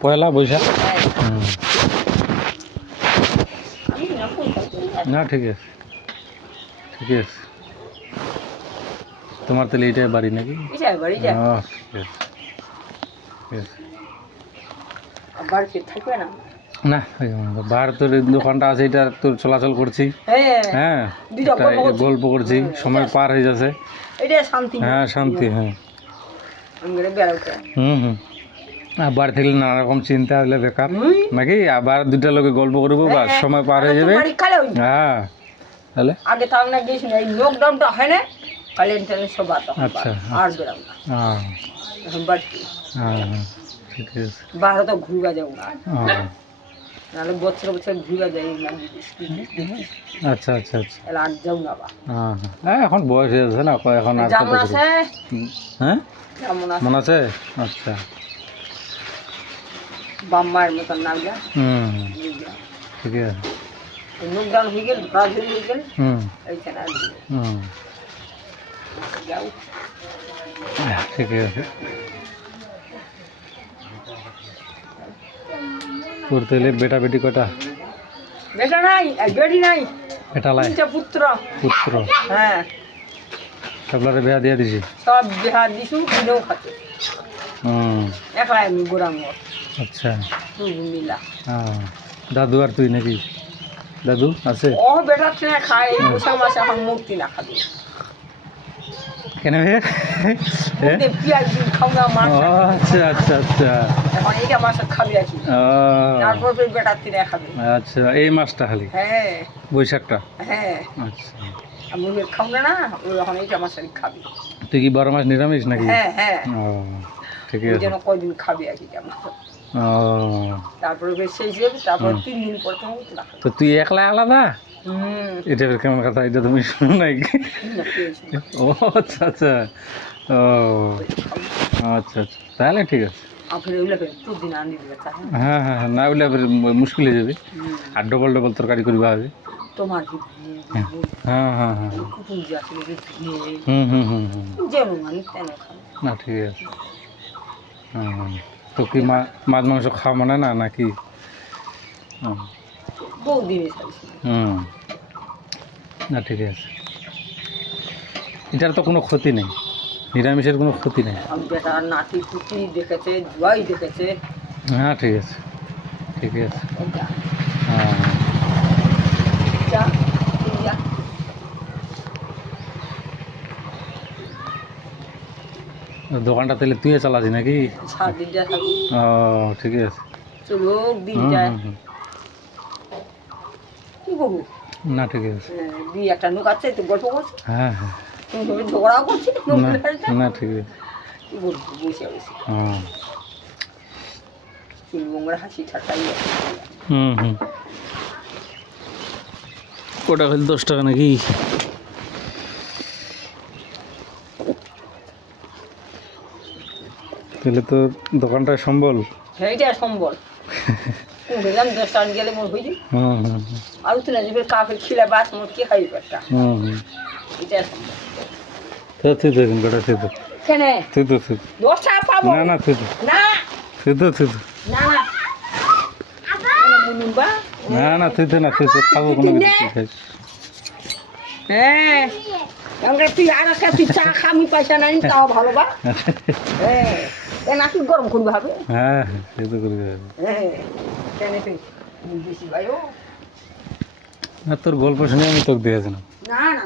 পয়লা বৈশাখ। হ্যাঁ না ঠিক আছে। ঠিক আছে। তোমার তাহলে এইটাই বাড়ি নাকি? না? বার তোর দোকানটা আছে এটা তোর চলাচল করছি। হ্যাঁ হ্যাঁ গল্প করছি। সময় পার হয়ে যাচ্ছে। শান্তি। হ্যাঁ শান্তি হ্যাঁ। হুম হুম। আর বাড়ি থাকলে নানা রকম চিন্তা হলে বেকার। নাকি? আবার দুটা লোকে গল্প করব বা হ্যাঁ। সময় পার হয়ে যাবে। কালে হ্যাঁ তাহলে? আগে তো আমরা গেছি এই লকডাউনটা হয় না কালেন টালেন সব আচ্ছা, আর বেড়াম না। হ্যাঁ এখন হ্যাঁ ঠিক আছে। বাইরে তো ঘুরবা যাব না। নাহলে বছর বছর ঘুরবা যাই না আচ্ছা আচ্ছা আচ্ছা। আর যাও না বা হ্যাঁ হ্যাঁ এখন বয়স হয়ে যাচ্ছে না কয় এখন আর কত যেমন আছে? হ্যাঁ? আছে। মনে আছে? আচ্ছা। বাম্মায়ের মতন নাম যা। হুম ঠিক আছে। লকডাউন হয়ে গেল ব্রাজিল হয়ে গেল হুম। এইখানে হুম। যাও। হ্যাঁ, ঠিক আছে। তাহলে বেটা বেটি কটা? বেটা নাই বেটি নাই। বেটা লাই। তিনটা পুত্র। পুত্র। হ্যাঁ। সবলারে বিয়া দিয়ে দিছি। সব বিহার দিছু কিনেও খাতে হুম। একলাই আচ্ছা। মিলা। দাদু আর তুই নাকি? দাদু আছে? ও বেটা খায়। মাসে এখন মূর্তি না খাবে। কেন মাছ আচ্ছা আচ্ছা আচ্ছা। আচ্ছা এই মাসটা খালি? হ্যাঁ। বৈশাখটা? হ্যাঁ। আচ্ছা। তুই কি বারো মাস নিরামিষ নাকি? হ্যাঁ হ্যাঁ। ঠিক আছে। যেন কয়দিন খাবি আর কি তারপরে শেষ যাবে তারপর তিন দিন পর তখন না খাবে তো তুই একলা আলাদা? এটা কেমন কথা? এটা তুমি শুনো নাই? ও আচ্ছা আচ্ছা। ও আচ্ছা আচ্ছা। তাহলে ঠিক আছে। তা হ্যাঁ? হ্যাঁ হ্যাঁ হ্যাঁ, না মুশকিল হয়ে যাবে আর ডবল ডবল তরকারি করবা হবে তোমার হ্যাঁ হ্যাঁ হ্যাঁ হ্যাঁ। হুম হুম হুম হুম। খাবে। না ঠিক আছে। হুম হুম। তো কি মাছ মাংস খাওয়া মানে না নাকি? হুম, না ঠিক আছে। এটার তো কোনো ক্ষতি নেই। নিরামিষের কোনো ক্ষতি নেই। নাতি দেখেছে দেখেছে। হ্যাঁ ঠিক আছে। ঠিক আছে ওটা হ্যাঁ যা, তুই যা। দোকানটা তাহলে তুই চালাছি নাকি? ও ঠিক আছে। না ঠিক আছে। হ্যাঁ, একটা লোক আছে তো গল্প করছে? হ্যাঁ হ্যাঁ। ঝগড়াও করছি? না ঠিক আছে। কি বসে বসে। হুম চুল হাসি ঠাট্টাই হুম হুম। ওটা খালি দশ টাকা নাকি? তাহলে তো দোকানটায় সম্বল এইটা সম্বল গেলাম দশ টাকা গেলে মোর হয়ে যায় হুম হুম হুম, আর তো না যাবে কাপের খিলা বাস মোট কে খাই পেটটা হুম হুম এটা সম্বল তো তুই তো বেটা তুই তো কেন তুই তো তুই দশ টাকা পাবো না না তুই তো না তুই তো তুই তো না না কেন বলুন বা না না তুই তো না তুই তো খাব কোনো কিছু খাইস হ্যাঁ তুই আর একটা তুই চা খামি পয়সা নাই তাও ভালো বা হ্যাঁ এ নাকি গরম করবে হবে? হ্যাঁ সে তো করবে হ্যাঁ কেন তুই? বেশি ভাই ও। না তোর গল্প শুনে আমি তোকে দিয়েছিলাম না। না